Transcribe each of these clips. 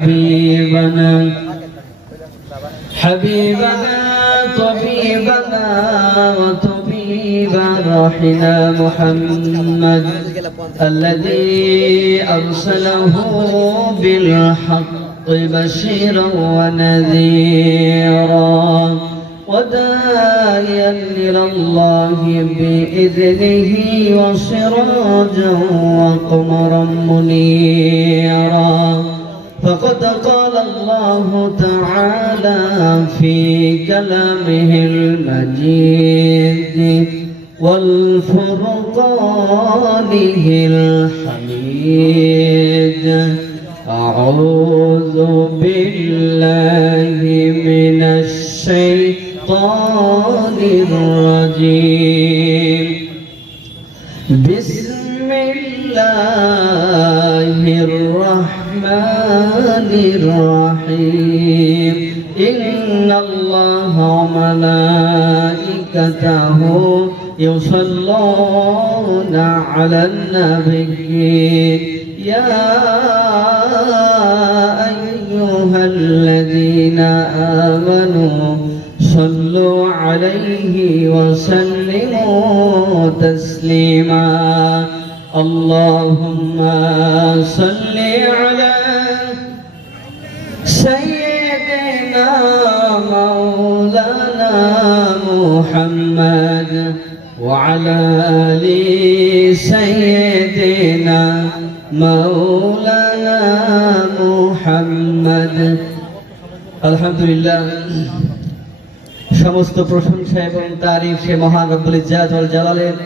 حبيبنا طبيبنا وطبيب روحنا محمد الذي أرسله بالحق بشيرا ونذيرا وداعيا إلى الله بإذنه وسراجا وقمرا منيرا فقد قال الله تعالى في كلامه المجيد والفرقانه الحميد أعوذ بالله من الشيطان الرجيم بسم الله الرحمن الرحيم إن الله وملائكته يصلون على النبي يا أيها الذين آمنوا صلوا عليه وسلموا تسليما اللهم صل على سيدنا مولانا محمد وعلى آل سيدنا مولانا محمد الحمد لله সমস্ত প্রশংসা এবং তারিফ সে মহান রব্বুল ইজ্জাত ওয়াল জালালের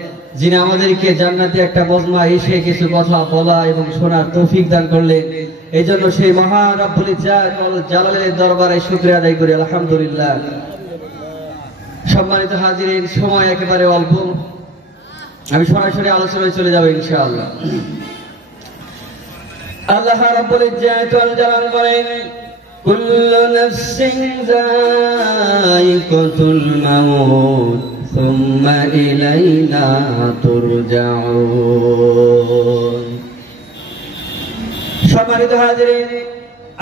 যিনি আমাদেরকে জান্নাতে একটা মজমা এসে কিছু কথা বলা এবং শোনার তৌফিক দান করলেন এই জন্য সেই মহান রব্বুল ইজ্জাত ওয়াল জালালের দরবারে শুকরিয়া আদায় করি আলহামদুলিল্লাহ। সম্মানিত হাজিরিন, সময় একেবারে অল্প, আমি সরাসরি আলোচনায় চলে যাব ইনশাআল্লাহ। আল্লাহ রাব্বুল ইজ্জাত ওয়াল জালাল বলেন কুল্লু নাফসিন যায়িকাতুল মাউত সুম্মা ইলাইনা তুরজাউন। সম্মানিত হাজিরিন,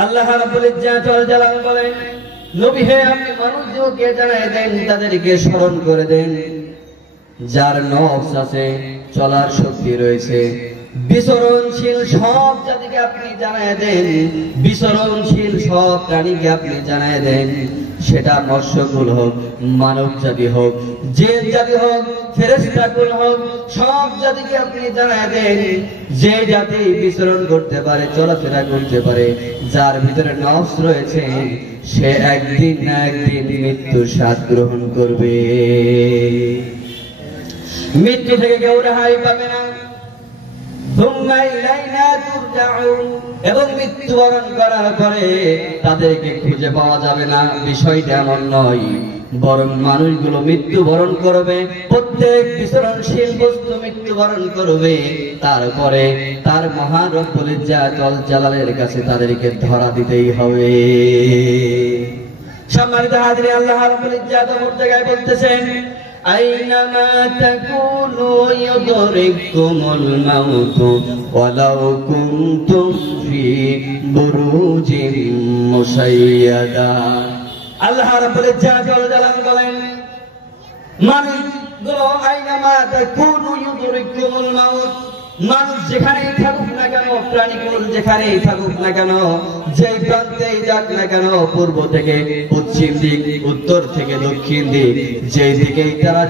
আল্লাহ রাব্বুল ইজ্জাত ওয়াল জালাল বলেন নবী হে আপনি মানুষকে জানায় দেন, তাদেরকে স্মরণ করে দেন যার নফস আছে, চলার শক্তি রয়েছে, বিচরণশীল সব জাতিকে আপনি জানায় দেন, বিচরণশীল সব প্রাণীকে আপনি জানায় দেন, সেটা মৎস্যকুল হোক, মানব জাতি হোক, জিন জাতি হোক, ফেরেশতাকুল হোক, সব জাতিকে আপনি জানায় দেন যে জাতি বিচরণ করতে পারে, চলাফেরা করতে পারে, যার ভিতরে নফস রয়েছে, সে একদিন না একদিন মৃত্যুর স্বাদ গ্রহণ করবে। মৃত্যু থেকে কেউ রেহাই পাবে না। এবং মৃত্যুবরণ করার পরে তাদেরকে খুঁজে পাওয়া যাবে না, বিষয়টা এমন নয়, বরং মানুষগুলো মৃত্যুবরণ করবে, প্রত্যেক বিচরণশীল বস্তু মৃত্যুবরণ করবে, তারপরে তার মহান রব্বুল ইজ্জাত ওয়াল জালালের কাছে তাদেরকে ধরা দিতেই হবে। সম্মানিত হাজিরিন, আল্লাহ রাব্বুল ইজ্জাত ওপর জায়গায় বলতেছেন আইনামা তাকুনু ইউদরিকুমুল মাউত ওয়ালাউ কুনতুম ফি বুরুজিন মুশাইয়াদা। আল্লাহ রাব্বুল ইজ্জাত ওয়াল জালাল বলেন মানুষগুলো আইনামা তাকুনু ইউদরিকুমুল মাউত, মানুষ যেখানেই থাকুক না কেন, প্রাণীকুল যেখানেই থাকুক না কেন, যে প্রান্তেই যাক না কেন, পূর্ব থেকে পশ্চিম দিক, উত্তর থেকে দক্ষিণ দিক, যে দিকেই তারা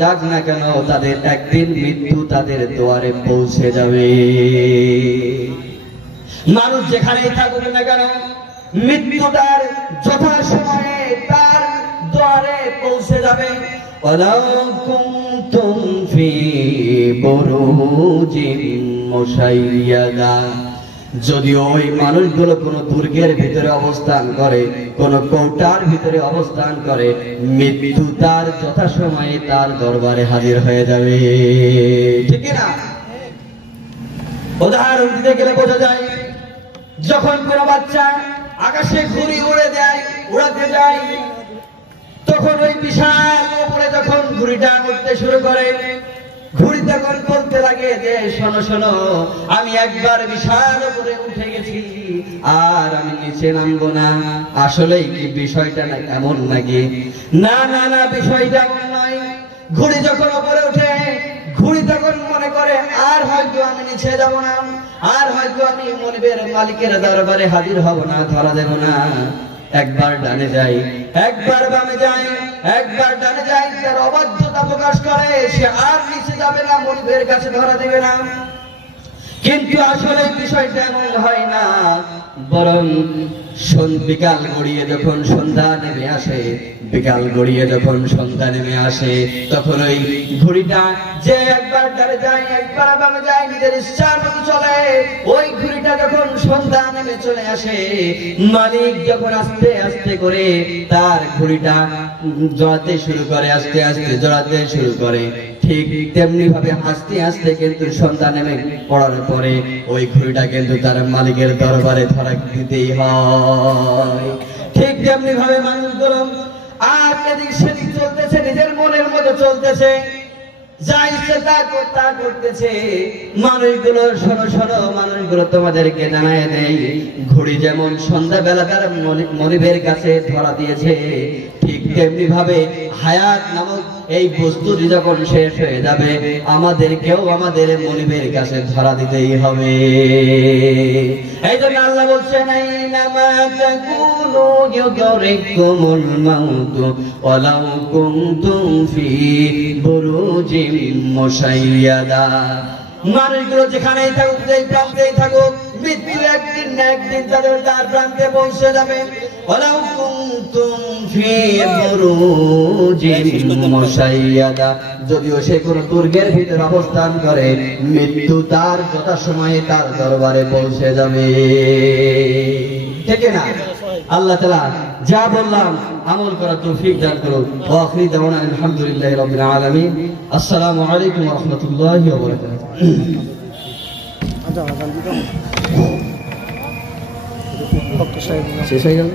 যাক না কেন, তাদের একদিন মৃত্যু তাদের দুয়ারে পৌঁছে যাবে। মানুষ যেখানেই থাকুক না কেন, মৃত্যু তার যথাসময়ে তার দুয়ারে পৌঁছে যাবে। ওয়ালাউ কুনতুম ফি বুরুজিন মুশাইয়াদা, যদিও ওই মানুষগুলো কোনো দুর্গের ভিতরে অবস্থান করে, কোন কৌটার ভিতরে অবস্থান করে, মৃত্যু তার যথাসময়ে তার দরবারে হাজির হয়ে যাবে। ঠিক না? উদাহরণ দিতে গেলে বোঝা যায়, যখন কোনো বাচ্চা আকাশে ঘুড়ি উড়াতে যায়, তখন ওই বিশাল উপরে যখন ঘুড়িটা উঠতে শুরু করে, ঘুড়ি তখন বলতে লাগে যে শোনো শোনো, আমি একবার বিশাল উপরে উঠে গেছি আর আমি নিচে নামবো না। আসলেই কি বিষয়টা না এমন নাকি? না না না, বিষয়টা এমন নয়। ঘুড়ি যখন উপরে উঠে, ঘুড়ি তখন মনে করে আর হয়তো আমি নিচে যাব না, আর হয়তো আমি মনিবের মালিকের দরবারে হাজির হব না, ধরা দেব না। একবার ডানে যাই, একবার বামে যাই, একবার ডানে যাই, তার অবাধ্যতা প্রকাশ করে সে আর নিচে যাবে না, মনিবের কাছে ধরা দেবে না। কিন্তু আসলে বিষয়টা এমন হয় না, বরং বিকাল গড়িয়ে যখন সন্ধ্যা নেমে আসে, বিকাল গড়িয়ে যখন সন্ধ্যা নেমে আসে, তখন ওই ঘুড়িটা যে একবার ডানে যায় একবার বামে যায়, নিজের ইচ্ছার মতো চলে। ওই ঘুড়িটা যখন সন্ধ্যা নেমে চলে আসে, মালিক যখন আস্তে আস্তে করে তার ঘুড়িটা জড়াতে শুরু করে, আস্তে আস্তে জড়াতে শুরু করে, ঠিক তেমনি ভাবে আস্তে আস্তে কিন্তু সন্ধ্যা নেমে পড়ার পরে ওই ঘুড়িটা কিন্তু তার মালিকের দরবারে ধরা দিতেই হয়। ঠিক তেমনি ভাবে মানুষগুলো আর এদিক সেদিক চলতেছে, নিজের মনের মতো চলতেছে, যা ইচ্ছে তা করতেছে। মানুষগুলো শোনো শোনো, মানুষগুলো তোমাদেরকে জানায় দেয়, ঘুড়ি যেমন সন্ধ্যাবেলা তার মনিবের কাছে ধরা দিয়েছে, ঠিক তেমনি ভাবে হায়াত নামক এই বস্তুটি যখন শেষ হয়ে যাবে, আমাদেরকেও আমাদের মনিবের কাছে ধরা দিতেই হবে। এই জন্য আল্লাহ বলছেন, আইনামা তাকুনু ইউদরিকুমুল মাউত ওয়ালাউ কুনতুম ফি বুরুজিম মুশাইয়াদা। মানুষগুলো যেখানেই থাকুক, যেই প্রান্তেই থাকুক, মৃত্যু একদিন না একদিন তাদের দ্বার প্রান্তে পৌঁছে যাবে। ওয়ালাউ কুনতুম ফি বুরুজিম মুশাইয়াদা, যদিও সে কোনো দুর্গের ভিতরে অবস্থান করে, মৃত্যু তার যথাসময়ে তার দরবারে পৌঁছে যাবে। ঠিক না? আল্লাহ তাআলা যা বললাম আমল করার তৌফিক দান করুন। ওয়া আখিরু দাওয়ানা আলহামদুলিল্লাহি রাব্বিল আলামিন। আসসালামু আলাইকুম ওয়া রাহমাতুল্লাহি ওয়া বারাকাতুহু। শেষ হয়ে গেল।